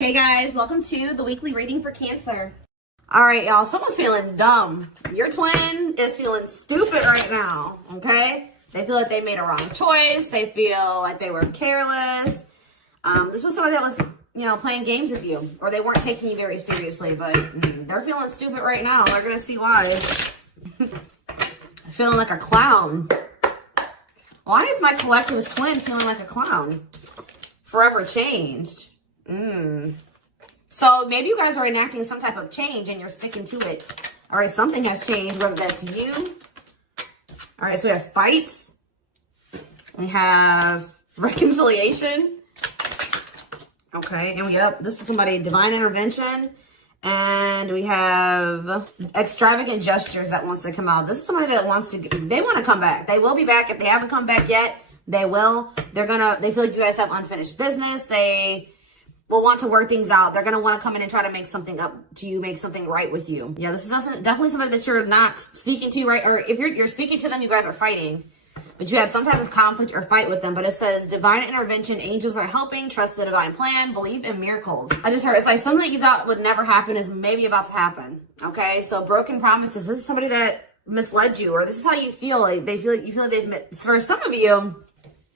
Hey guys, welcome to the weekly reading for Cancer. All right, y'all, someone's feeling dumb. Your twin is feeling stupid right now, okay? They feel like they made a wrong choice. They feel like they were careless. This was somebody that was, playing games with you, or they weren't taking you very seriously, but they're feeling stupid right now. They're going to see why. Feeling like a clown. Why is my collective's twin feeling like a clown? Forever changed. So maybe you guys are enacting some type of change and you're sticking to it. All right, something has changed, whether that's you. All right, so we have fights. We have reconciliation. Okay, and this is somebody, divine intervention. And we have extravagant gestures that wants to come out. This is somebody that they want to come back. They will be back. If they haven't come back yet, they will. They feel like you guys have unfinished business. They will want to work things out. They're going to want to come in and try to make something up to you, make something right with you. Yeah, this is definitely somebody that you're not speaking to, right? Or if you're speaking to them, you guys are fighting. But you had some type of conflict or fight with them. But it says, divine intervention, angels are helping, trust the divine plan, believe in miracles. I just heard, it's like something that you thought would never happen is maybe about to happen. Okay, so broken promises. This is somebody that misled you, or this is how you feel. Like you feel like they've, for some of you,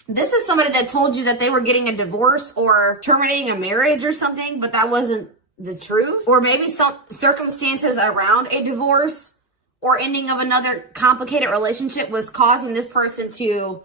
this is somebody that told you that they were getting a divorce or terminating a marriage or something, but that wasn't the truth. Or maybe some circumstances around a divorce or ending of another complicated relationship was causing this person to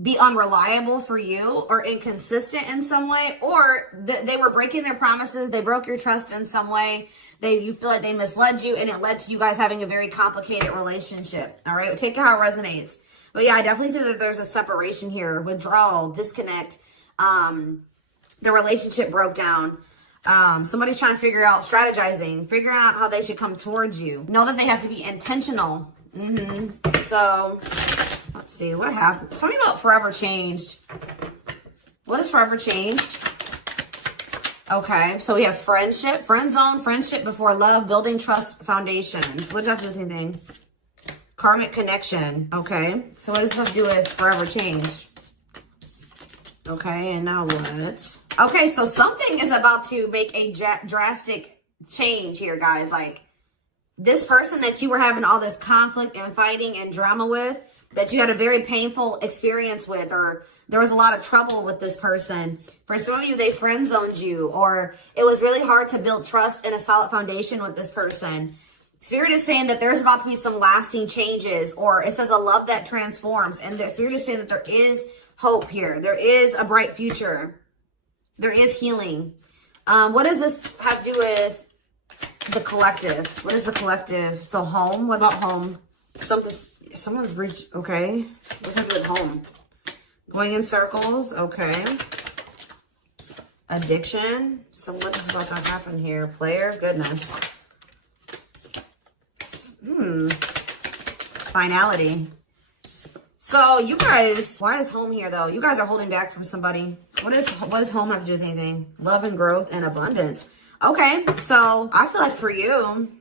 be unreliable for you or inconsistent in some way, or they were breaking their promises. They broke your trust in some way. You feel like they misled you, and it led to you guys having a very complicated relationship. All right, take it how it resonates. But yeah, I definitely see that there's a separation here, withdrawal, disconnect. The relationship broke down. Somebody's trying to figure out, strategizing, figuring out how they should come towards you. Know that they have to be intentional. So let's see what happened. Tell me about forever changed. What is forever changed? Okay, so we have friendship, friend zone, friendship before love, building trust foundation. What does that have to do with anything? Karmic connection. Okay, so what does this have to do with forever changed? Okay, and now what? Okay, so something is about to make a drastic change here, guys. Like, this person that you were having all this conflict and fighting and drama with, that you had a very painful experience with, or there was a lot of trouble with this person. For some of you, they friend zoned you, or it was really hard to build trust and a solid foundation with this person. Spirit is saying that there's about to be some lasting changes, or it says a love that transforms. And the Spirit is saying that there is hope here. There is a bright future. There is healing. What does this have to do with the collective? What is the collective? So home, what about home? Someone's reached, okay. What's that do with home? Going in circles, okay. Addiction. So what is about to happen here? Player, goodness. Finality. So you guys, why is home here though? You guys are holding back from somebody. What does home have to do with anything? Love and growth and abundance. Okay, so I feel like for you,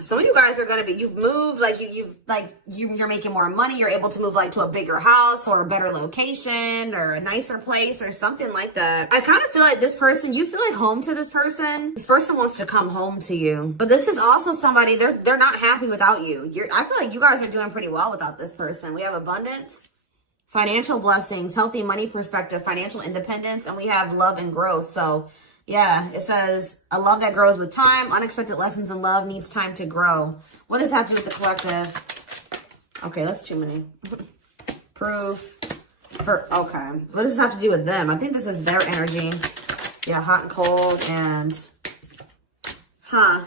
some of you guys are gonna be, you've moved, like you're making more money. You're able to move like to a bigger house or a better location or a nicer place or something like that. I kind of feel like this person, do you feel like home to this person? This person wants to come home to you, but this is also somebody, they're not happy without you. I feel like you guys are doing pretty well without this person. We have abundance, financial blessings, healthy money perspective, financial independence, and we have love and growth. So yeah, it says a love that grows with time. Unexpected lessons in love needs time to grow. What does that have to do with the collective? Okay, that's too many. Proof. Okay. What does this have to do with them? I think this is their energy. Yeah, hot and cold and... I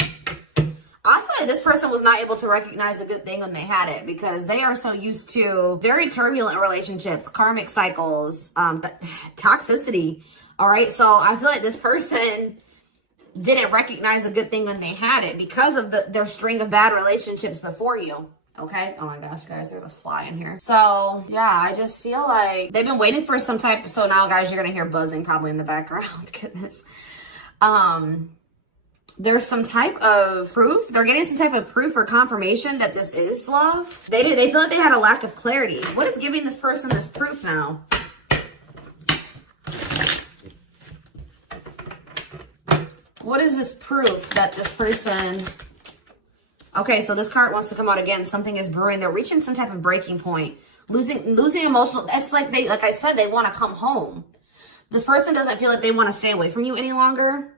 feel like this person was not able to recognize a good thing when they had it, because they are so used to very turbulent relationships, karmic cycles, toxicity. All right, so I feel like this person didn't recognize a good thing when they had it because of their string of bad relationships before you. Okay. Oh my gosh, guys, there's a fly in here. So yeah, I just feel like they've been waiting for some type. So now, guys, you're gonna hear buzzing probably in the background. Goodness. There's some type of proof. They're getting some type of proof or confirmation that this is love. They feel like they had a lack of clarity. What is giving this person this proof now? What is this proof that this person... Okay, so this card wants to come out again. Something is brewing. They're reaching some type of breaking point. Losing emotional... That's like like I said, they want to come home. This person doesn't feel like they want to stay away from you any longer.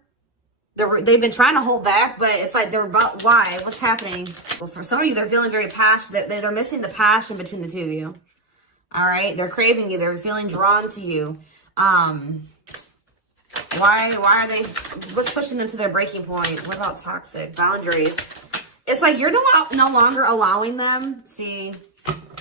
They've been trying to hold back, but it's like they're about... Why? What's happening? Well, for some of you, they're feeling very passionate. They're missing the passion between the two of you. All right? They're craving you. They're feeling drawn to you. Why are they... What's pushing them to their breaking point? What about toxic? Boundaries. It's like you're no longer allowing them. See...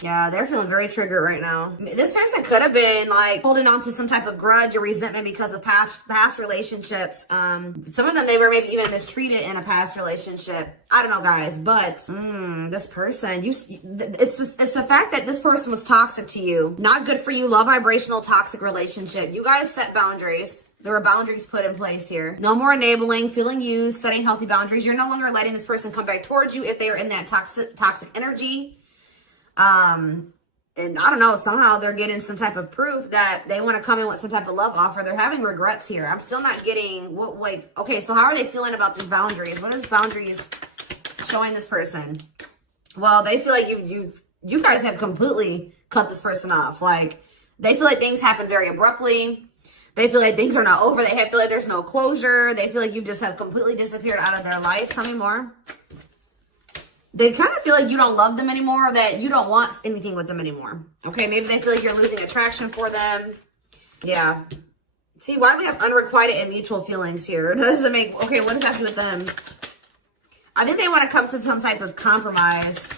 Yeah, they're feeling very triggered right now. This person could have been like holding on to some type of grudge or resentment because of past relationships. Some of them, they were maybe even mistreated in a past relationship. I don't know, guys, but this person, it's the fact that this person was toxic to you. Not good for you. Low vibrational toxic relationship. You guys set boundaries. There were boundaries put in place here. No more enabling, feeling used, setting healthy boundaries. You're no longer letting this person come back towards you if they are in that toxic energy. And I don't know, somehow they're getting some type of proof that they want to come in with some type of love offer. They're having regrets here. I'm still not getting what, like, okay, so how are they feeling about these boundaries? What is boundaries showing this person? Well, they feel like you guys have completely cut this person off. Like, they feel like things happen very abruptly. They feel like things are not over. They feel like there's no closure. They feel like you just have completely disappeared out of their life. Tell me more. They kind of feel like you don't love them anymore, or that you don't want anything with them anymore. Okay, maybe they feel like you're losing attraction for them. Yeah. See, why do we have unrequited and mutual feelings here? Does it make... Okay, what does that have to do with them? I think they want to come to some type of compromise.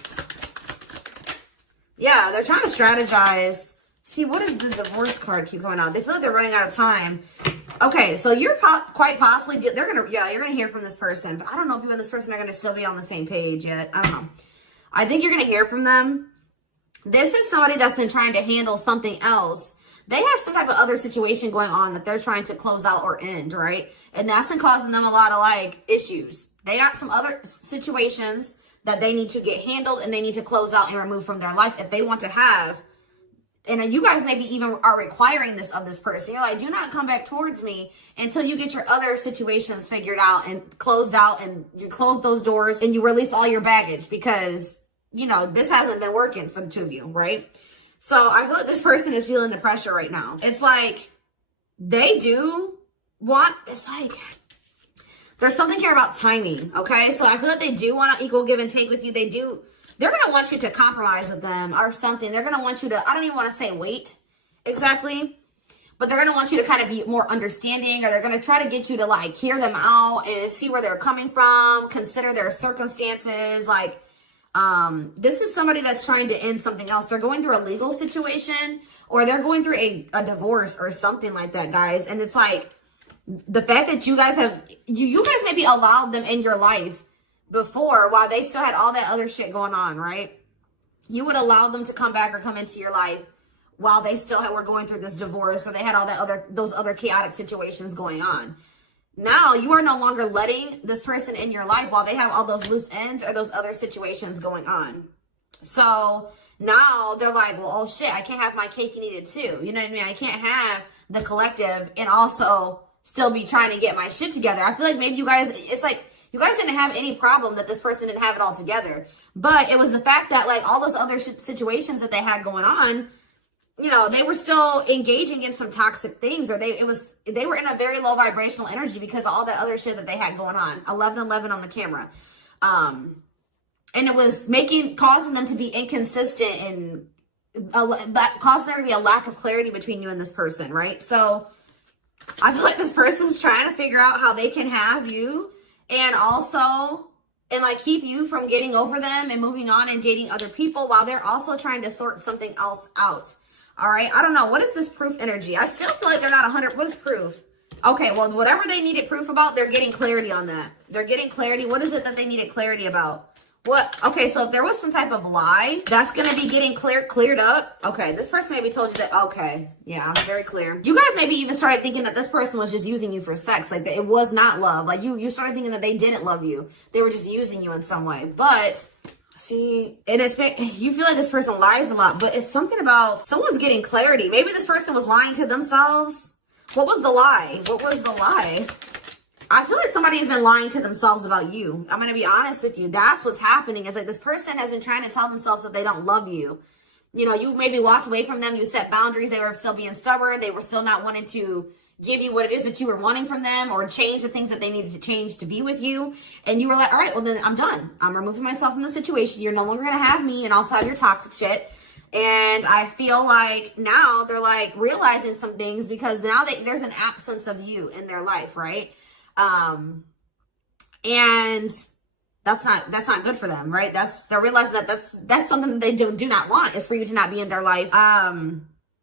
Yeah, they're trying to strategize. See, what does the divorce card keep going on? They feel like they're running out of time. Okay, so you're quite possibly, you're gonna hear from this person, but I don't know if you and this person are gonna still be on the same page yet. I don't know. I think you're gonna hear from them. This is somebody that's been trying to handle something else. They have some type of other situation going on that they're trying to close out or end, right? And that's been causing them a lot of like issues. They got some other situations that they need to get handled and they need to close out and remove from their life if they want to have. And you guys maybe even are requiring this of this person. You're like, do not come back towards me until you get your other situations figured out and closed out, and you close those doors and you release all your baggage because, you know, this hasn't been working for the two of you, right? So I feel like this person is feeling the pressure right now. It's like they do want, it's like there's something here about timing, okay? So I feel like they do want to equal give and take with you. They're going to want you to compromise with them or something. They're going to want you to, I don't even want to say wait exactly, but they're going to want you to kind of be more understanding, or they're going to try to get you to like hear them out and see where they're coming from, consider their circumstances. Like, this is somebody that's trying to end something else. They're going through a legal situation, or they're going through a divorce or something like that, guys. And it's like the fact that you guys have, you guys maybe allowed them in your life before while they still had all that other shit going on, right? You would allow them to come back or come into your life while they still were going through this divorce, or they had all that those other chaotic situations going on. Now you are no longer letting this person in your life while they have all those loose ends or those other situations going on. So now they're like, well, oh shit, I can't have my cake and eat it too. You know what I mean? I can't have the collective and also still be trying to get my shit together. I feel like maybe you guys, it's like, you guys didn't have any problem that this person didn't have it all together. But it was the fact that like all those other situations that they had going on, you know, they were still engaging in some toxic things, or they were in a very low vibrational energy because of all that other shit that they had going on. 1111 on the camera. And it was causing them to be inconsistent and causing there to be a lack of clarity between you and this person, right? So I feel like this person's trying to figure out how they can have you and also, and like keep you from getting over them and moving on and dating other people while they're also trying to sort something else out. All right. I don't know. What is this proof energy? I still feel like they're not 100. What is proof? Okay. Well, whatever they needed proof about, they're getting clarity on that. They're getting clarity. What is it that they needed clarity about? What? Okay. So if there was some type of lie, that's going to be getting cleared up. Okay. This person maybe told you that. Okay. Yeah. I'm very clear. You guys maybe even started thinking that this person was just using you for sex. Like it was not love. Like you started thinking that they didn't love you. They were just using you in some way. But see, and you feel like this person lies a lot, but it's something about someone's getting clarity. Maybe this person was lying to themselves. What was the lie? What was the lie? I feel like somebody somebody has been lying to themselves about you. I'm going to be honest with you. That's what's happening. It's like this person has been trying to tell themselves that they don't love you. You know, you maybe walked away from them. You set boundaries. They were still being stubborn. They were still not wanting to give you what it is that you were wanting from them, or change the things that they needed to change to be with you. And you were like, all right, well then I'm done. I'm removing myself from the situation. You're no longer going to have me and also have your toxic shit. And I feel like now they're like realizing some things because now there's an absence of you in their life, right? And that's not good for them, right? They're realizing that that's something that they do not want, is for you to not be in their life.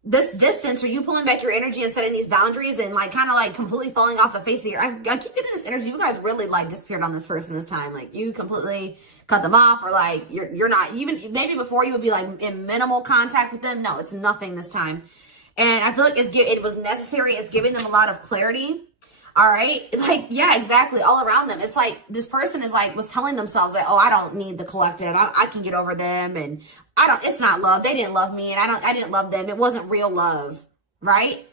This distance, or you pulling back your energy and setting these boundaries and like kind of like completely falling off the face of I keep getting this energy. You guys really like disappeared on this person this time. Like you completely cut them off, or like you're not even, maybe before you would be like in minimal contact with them. No, it's nothing this time. And I feel like it was necessary. It's giving them a lot of clarity. All right. Like, yeah, exactly. All around them. It's like this person was telling themselves like, oh, I don't need the collective. I can get over them. And it's not love. They didn't love me. And I didn't love them. It wasn't real love. Right.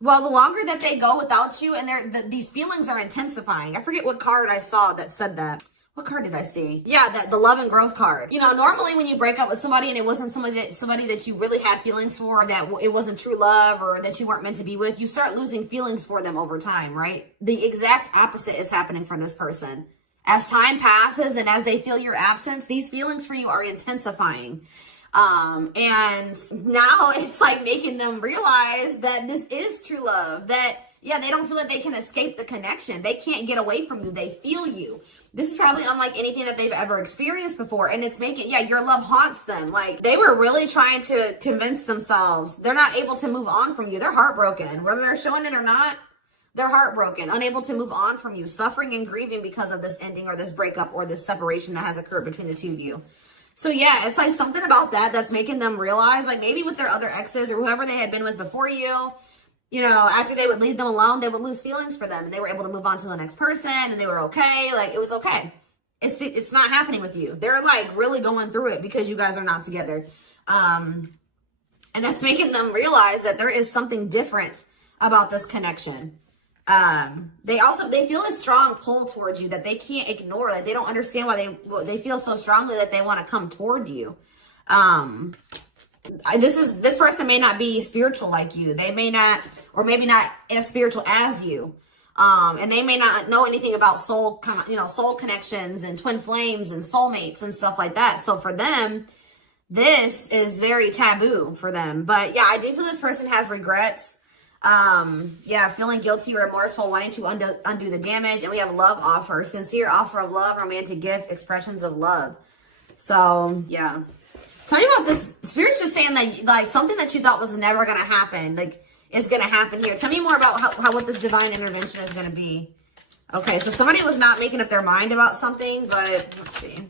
Well, the longer that they go without you, and these feelings are intensifying. I forget what card I saw that said that. What card did I see? Yeah, the love and growth card. You know, normally when you break up with somebody and it wasn't somebody that you really had feelings for, that it wasn't true love, or that you weren't meant to be with, you start losing feelings for them over time, right? The exact opposite is happening for this person. As time passes and as they feel your absence, these feelings for you are intensifying. And now it's like making them realize that this is true love, that, yeah, they don't feel like they can escape the connection. They can't get away from you. They feel you. This is probably unlike anything that they've ever experienced before. And it's making, yeah, your love haunts them. Like, they were really trying to convince themselves they're not able to move on from you. They're heartbroken. Whether they're showing it or not, they're heartbroken, unable to move on from you, suffering and grieving because of this ending or this breakup or this separation that has occurred between the two of you. So yeah, it's like something about that's making them realize, like maybe with their other exes or whoever they had been with before you know, after they would leave them alone, they would lose feelings for them and they were able to move on to the next person and they were okay. Like, it was okay. It's not happening with you. They're like really going through it because you guys are not together. And that's making them realize that there is something different about this connection. They feel a strong pull towards you that they can't ignore. Like, they don't understand why they feel so strongly that they want to come toward you. This person may not be spiritual like you. They may not, or maybe not as spiritual as you. And they may not know anything about soul connections and twin flames and soulmates and stuff like that. So for them, this is very taboo for them. But yeah, I do feel this person has regrets. Feeling guilty or remorseful, wanting to undo the damage. And we have love offer, sincere offer of love, romantic gift, expressions of love. So yeah. Tell me about this. Spirit's just saying that, like, something that you thought was never going to happen, like, is going to happen here. Tell me more about how what this divine intervention is going to be. Okay, so somebody was not making up their mind about something, but let's see.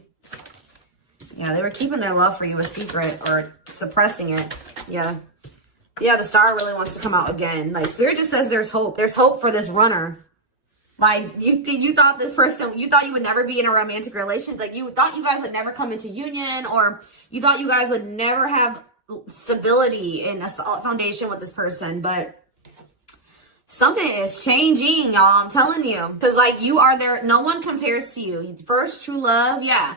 Yeah, they were keeping their love for you a secret or suppressing it. Yeah. Yeah, the star really wants to come out again. Like, Spirit just says there's hope. There's hope for this runner. Like, you thought this person, you thought you would never be in a romantic relationship. Like, you thought you guys would never come into union, or you thought you guys would never have stability in a solid foundation with this person. But something is changing, y'all. I'm telling you. Because, like, you are there. No one compares to you. First, true love. Yeah.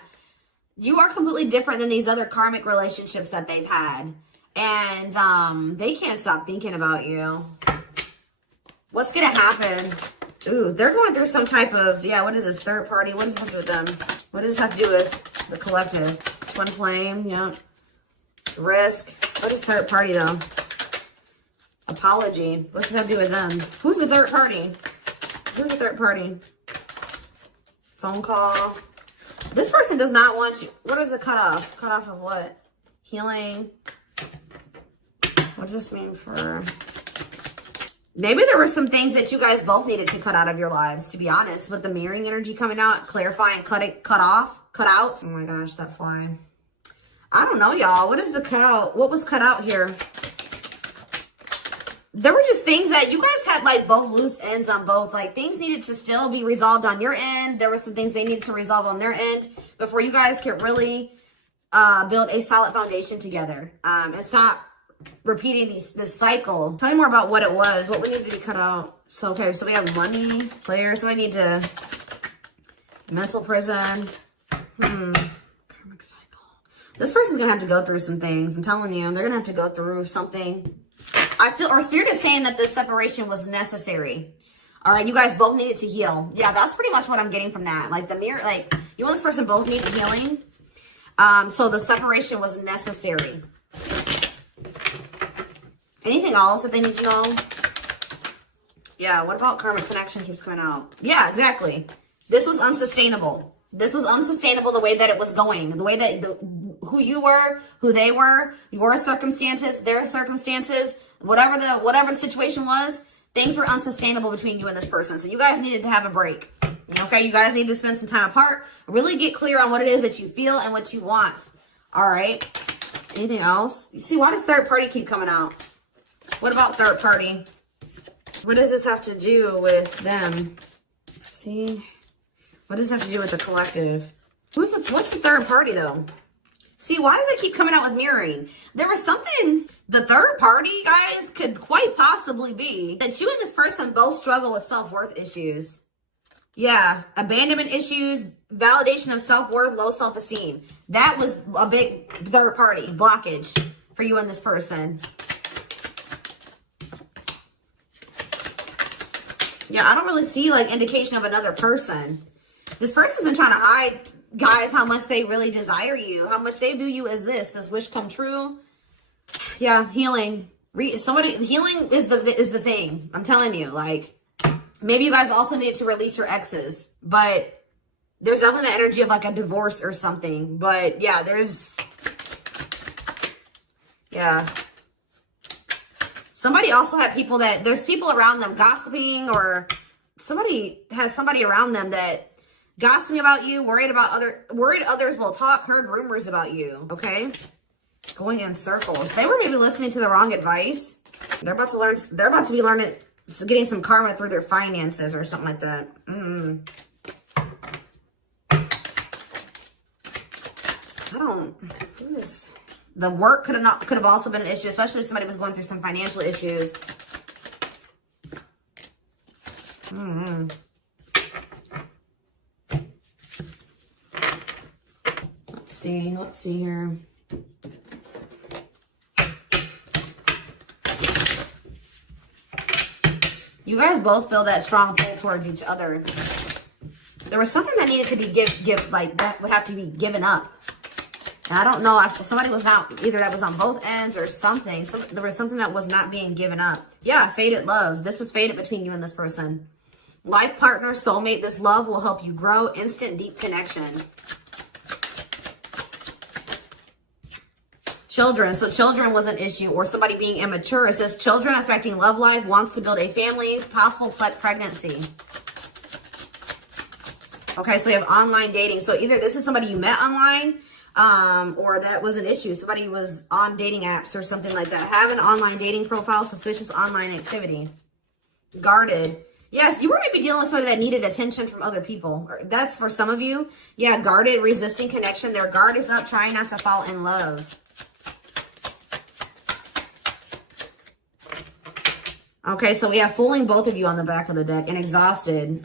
You are completely different than these other karmic relationships that they've had. And they can't stop thinking about you. What's going to happen? Ooh, they're going through some type of, what is this, third party? What does this have to do with them? What does this have to do with the collective? Twin flame, yeah. Risk. What is third party, though? Apology. What does this have to do with them? Who's the third party? Who's the third party? Phone call. This person does not want you. What is the cutoff? Cutoff of what? Healing. What does this mean for... Maybe there were some things that you guys both needed to cut out of your lives, to be honest. With the mirroring energy coming out, clarifying, cut out. Oh my gosh, that fly. I don't know, y'all. What is the cut out? What was cut out here? There were just things that you guys had, like, both loose ends on both. Like, things needed to still be resolved on your end. There were some things they needed to resolve on their end before you guys could really build a solid foundation together. And stop repeating this cycle. Tell me more about what it was. What we need to be cut out. So, okay, so we have money, player. So I need to Mental prison. Karmic cycle. This person's going to have to go through some things. I'm telling you, they're going to have to go through something. I feel, or Spirit is saying that this separation was necessary. All right, you guys both needed to heal. Yeah, that's pretty much what I'm getting from that. Like the mirror, like you and this person both needed healing. So the separation was necessary. Anything else that they need to know? Yeah, what about karmic connection keeps coming out? Yeah, exactly. This was unsustainable. This was unsustainable the way that it was going. The way that who you were, who they were, your circumstances, their circumstances, whatever the situation was, things were unsustainable between you and this person. So you guys needed to have a break. Okay, you guys need to spend some time apart. Really get clear on what it is that you feel and what you want. All right. Anything else? You see, why does third party keep coming out? What about third party? What does this have to do with them? See? What does this have to do with the collective? What's the third party though? See, why does it keep coming out with mirroring? There was something, the third party, guys, could quite possibly be that you and this person both struggle with self-worth issues. Yeah, abandonment issues, validation of self-worth, low self-esteem. That was a big third party blockage for you and this person. Yeah, I don't really see like indication of another person. This person's been trying to hide, guys, how much they really desire you, how much they view you as this wish come true. Yeah, healing. Healing is the thing. I'm telling you, like, maybe you guys also need to release your exes, but there's definitely the energy of like a divorce or something. But yeah, somebody also had people there's people around them gossiping, or somebody has somebody around them that gossiping about you, worried others will talk, heard rumors about you, okay? Going in circles. They were maybe listening to the wrong advice. They're about to be learning, getting some karma through their finances or something like that. The work could have also been an issue, especially if somebody was going through some financial issues. Let's see here. You guys both feel that strong pull towards each other. There was something that needed to be that would have to be given up. And I don't know if somebody was not, either that was on both ends or something. So there was something that was not being given up. Yeah, fated love. This was fated between you and this person. Life partner, soulmate, this love will help you grow. Instant, deep connection. Children. So children was an issue, or somebody being immature. It says children affecting love life, wants to build a family, possible pregnancy. Okay, so we have online dating. So either this is somebody you met online, or that was an issue. Somebody was on dating apps or something like that. Have an online dating profile, suspicious online activity. Guarded. Yes, you were maybe dealing with somebody that needed attention from other people. That's for some of you. Yeah, guarded, resisting connection. Their guard is up, trying not to fall in love. Okay, so we have fooling both of you on the back of the deck and exhausted.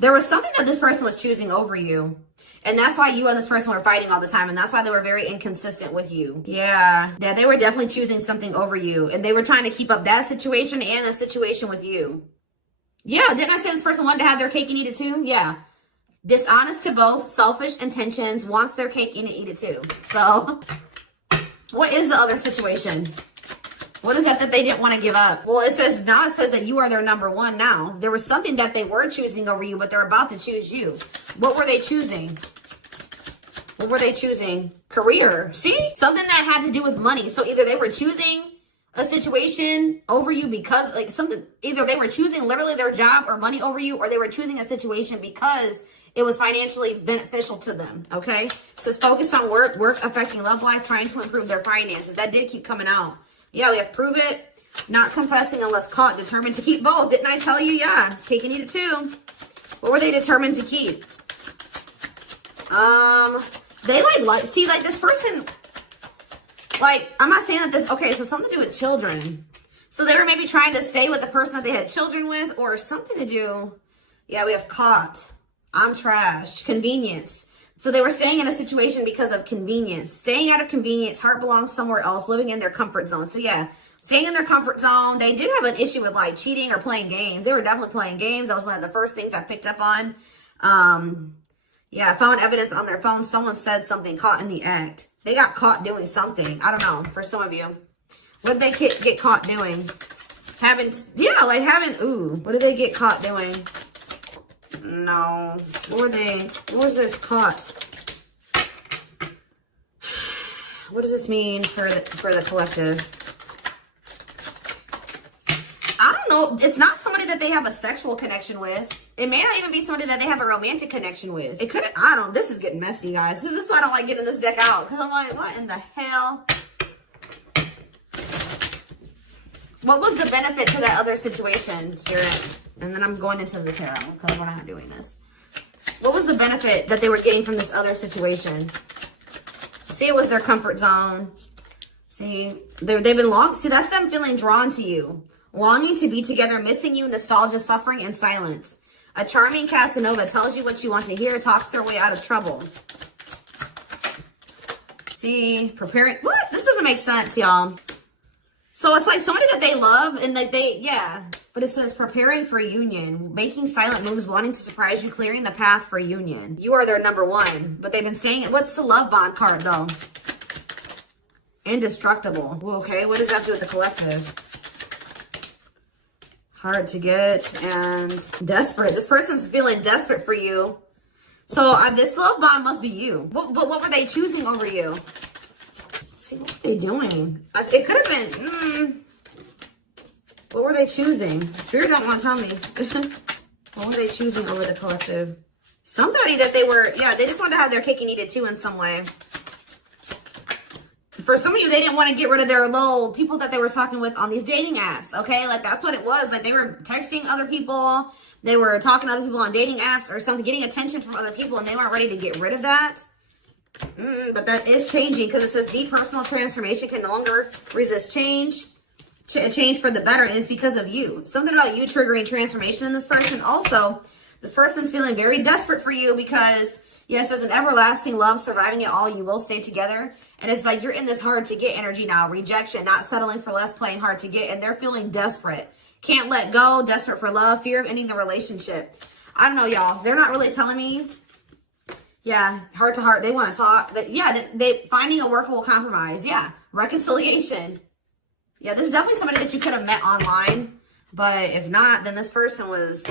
There was something that this person was choosing over you. And that's why you and this person were fighting all the time. And that's why they were very inconsistent with you. Yeah, they were definitely choosing something over you. And they were trying to keep up that situation and a situation with you. Yeah, didn't I say this person wanted to have their cake and eat it too? Yeah. Dishonest to both, selfish intentions, wants their cake and eat it too. So, what is the other situation? What is that they didn't want to give up? Well, it says that you are their number one now. There was something that they were choosing over you, but they're about to choose you. What were they choosing? What were they choosing? Career. See? Something that had to do with money. So either they were choosing a situation over you because either they were choosing literally their job or money over you, or they were choosing a situation because it was financially beneficial to them. Okay? So it's focused on work affecting love life, trying to improve their finances. That did keep coming out. Yeah, we have prove it, not confessing unless caught, determined to keep both. Didn't I tell you? Yeah, cake and eat it too. What were they determined to keep? They see this person, I'm not saying that this, okay, so something to do with children. So they were maybe trying to stay with the person that they had children with, or something to do, yeah, we have caught. I'm trash. Convenience. So they were staying in a situation because of convenience. Staying out of convenience, heart belongs somewhere else, living in their comfort zone. So yeah, staying in their comfort zone. They did have an issue with like cheating or playing games. They were definitely playing games. That was one of the first things I picked up on. Yeah, I found evidence on their phone. Someone said something, caught in the act. They got caught doing something. I don't know, for some of you. What did they get caught doing? What did they get caught doing? No. What was this caught? What does this mean for the collective? I don't know. It's not somebody that they have a sexual connection with. It may not even be somebody that they have a romantic connection with. It could, this is getting messy, guys. This is why I don't like getting this deck out. Because I'm like, what in the hell? What was the benefit to that other situation, Spirit? And then I'm going into the tarot because we're not doing this. What was the benefit that they were getting from this other situation? See, it was their comfort zone. See, they've been see, that's them feeling drawn to you. Longing to be together, missing you, nostalgia, suffering, and silence. A charming Casanova tells you what you want to hear, talks their way out of trouble. See, preparing. What? This doesn't make sense, y'all. So it's like somebody that they love and that but it says preparing for union, making silent moves, wanting to surprise you, clearing the path for union. You are their number one, but they've been staying. What's the love bond card though? Indestructible. Well, okay, what does that have to do with the collective? Hard to get and desperate. This person's feeling desperate for you. So this love bond must be you. What were they choosing over you? Let's see, what were they doing? It could have been, what were they choosing? Spirit don't want to tell me. What were they choosing over the collective? Somebody that they just wanted to have their cake and eat it too in some way. For some of you, they didn't want to get rid of their little people that they were talking with on these dating apps, okay? Like, that's what it was. Like, they were texting other people. They were talking to other people on dating apps or something, getting attention from other people, and they weren't ready to get rid of that. But that is changing because it says deep personal transformation can no longer resist change. Change for the better, and it's because of you. Something about you triggering transformation in this person. Also, this person's feeling very desperate for you because, yes, as an everlasting love, surviving it all, you will stay together. And it's like you're in this hard to get energy now. Rejection, not settling for less, playing hard to get. And they're feeling desperate. Can't let go, desperate for love, fear of ending the relationship. I don't know, y'all. They're not really telling me. Yeah, heart to heart. They want to talk. But yeah, they finding a workable compromise. Yeah, reconciliation. Yeah, this is definitely somebody that you could have met online. But if not, then this person was...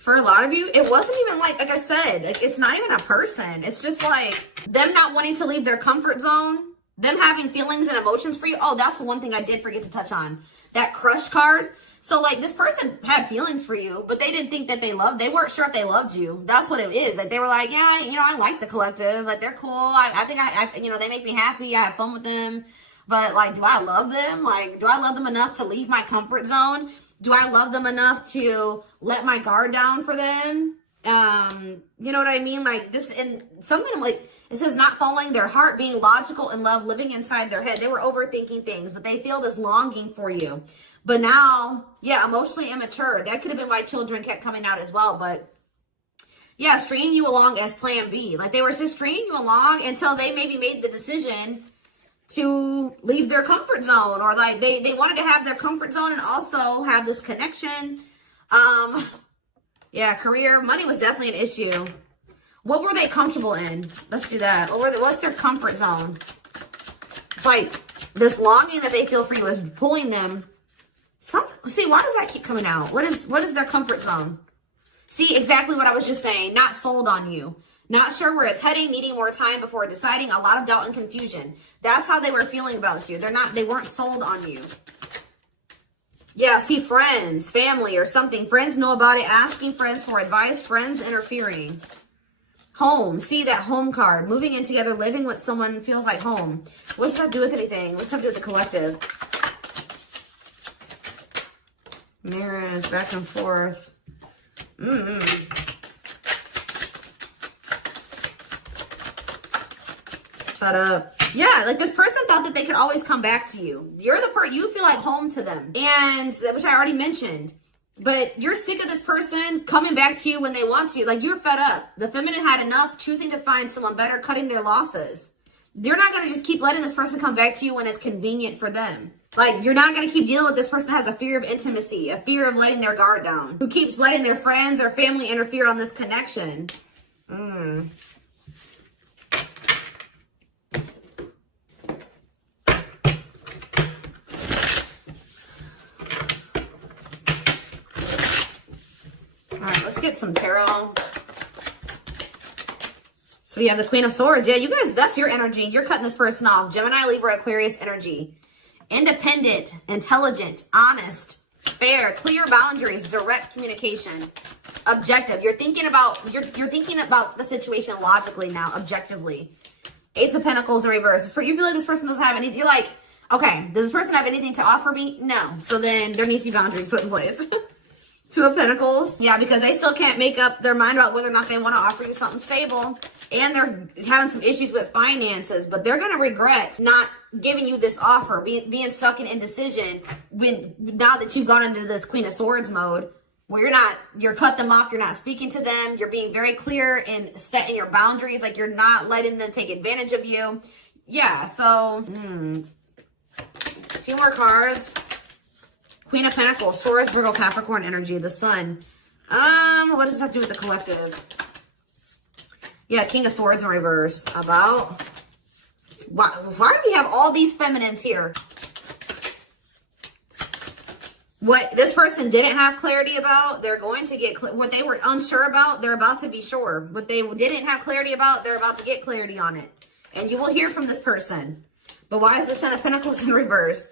For a lot of you, it wasn't even like I said, like it's not even a person. It's just like them not wanting to leave their comfort zone, them having feelings and emotions for you. Oh, that's the one thing I did forget to touch on. That crush card. So like this person had feelings for you, but they didn't think that they weren't sure if they loved you. That's what it is. Like they were like, yeah, I like the collective. Like they're cool. I think they make me happy. I have fun with them. But like, do I love them? Like, do I love them enough to leave my comfort zone? Do I love them enough to let my guard down for them? You know what I mean? Like this, and something like, it says not following their heart, being logical in love, living inside their head. They were overthinking things, but they feel this longing for you. But now, yeah, emotionally immature. That could have been why children kept coming out as well. But yeah, stringing you along as plan B. Like they were just stringing you along until they maybe made the decision to leave their comfort zone, or like they wanted to have their comfort zone and also have this connection. Yeah, career, money was definitely an issue. What were they comfortable in? Let's do that. What's their comfort zone? It's like this longing that they feel for you is pulling them. See, why does that keep coming out? What is their comfort zone? See, exactly what I was just saying. Not sold on you. Not sure where it's heading, needing more time before deciding, a lot of doubt and confusion. That's how they were feeling about you. They weren't sold on you. Yeah, see, friends, family or something. Friends know about it, asking friends for advice, friends interfering. Home. See that home card. Moving in together, living with someone feels like home. What's that do with anything? What's that do with the collective? Marriage, back and forth. Shut up. Yeah, like this person thought that they could always come back to you. You're the you feel like home to them. And, which I already mentioned. But you're sick of this person coming back to you when they want to. Like, you're fed up. The feminine had enough, choosing to find someone better, cutting their losses. You're not going to just keep letting this person come back to you when it's convenient for them. Like, you're not going to keep dealing with this person that has a fear of intimacy, a fear of letting their guard down, who keeps letting their friends or family interfere on this connection. Let's get some tarot. So we have the Queen of Swords. Yeah, you guys, that's your energy. You're cutting this person off. Gemini, Libra, Aquarius energy. Independent, intelligent, honest, fair, clear boundaries, direct communication, objective. You're thinking about the situation logically now, objectively. Ace of Pentacles in reverse. You feel like this person doesn't have anything. You're like, okay, does this person have anything to offer me? No. So then there needs to be boundaries put in place. Two of Pentacles. Yeah, because they still can't make up their mind about whether or not they want to offer you something stable. And they're having some issues with finances, but they're going to regret not giving you this offer, being stuck in indecision now that you've gone into this Queen of Swords mode where you're cut them off, you're not speaking to them, you're being very clear in setting your boundaries, like you're not letting them take advantage of you. Yeah, so, a few more cards. Queen of Pentacles, Taurus, Virgo, Capricorn energy, the Sun. What does that do with the collective? Yeah, King of Swords in reverse. About why do we have all these feminines here? What this person didn't have clarity about, they're going to get what they were unsure about, they're about to be sure. What they didn't have clarity about, they're about to get clarity on it. And you will hear from this person. But why is the Ten of Pentacles in reverse?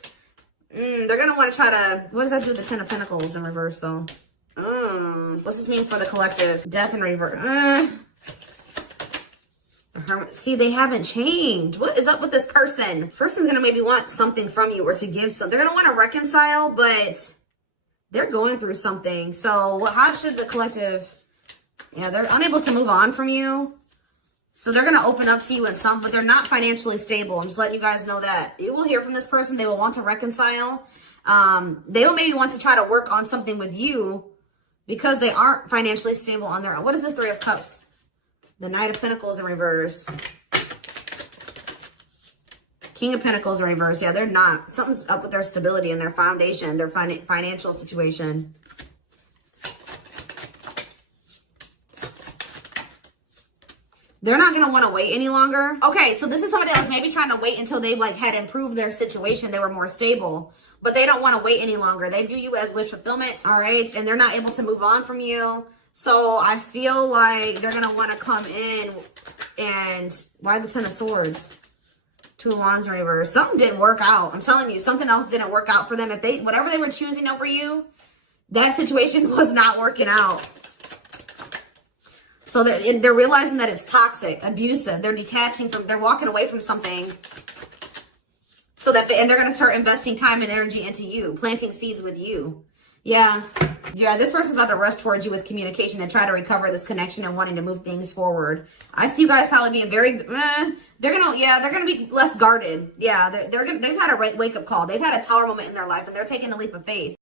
They're going to want to try to... What does that do with the Ten of Pentacles in reverse, though? What's this mean for the collective? Death in reverse. See, they haven't changed. What is up with this person? This person's going to maybe want something from you or to give something. They're going to want to reconcile, but they're going through something. So how should the collective... Yeah, they're unable to move on from you. So they're going to open up to you in some, but they're not financially stable. I'm just letting you guys know that. You will hear from this person. They will want to reconcile. They will maybe want to try to work on something with you because they aren't financially stable on their own. What is the Three of Cups? The Knight of Pentacles in reverse. King of Pentacles in reverse. Yeah, they're not. Something's up with their stability and their foundation, their financial situation. They're not going to want to wait any longer. Okay, so this is somebody that was maybe trying to wait until they had improved their situation. They were more stable, but they don't want to wait any longer. They view you as wish fulfillment, all right? And they're not able to move on from you. So I feel like they're going to want to come in and... Why the Ten of Swords? Two of Wands in reverse. Something didn't work out. I'm telling you, something else didn't work out for them. Whatever they were choosing over you, that situation was not working out. So they're realizing that it's toxic, abusive. They're detaching from, they're walking away from something. So that, and they're going to start investing time and energy into you, planting seeds with you. Yeah. Yeah, this person's about to rush towards you with communication and try to recover this connection and wanting to move things forward. I see you guys probably being very, they're going to be less guarded. Yeah, they've had a wake-up call. They've had a tower moment in their life and they're taking a leap of faith.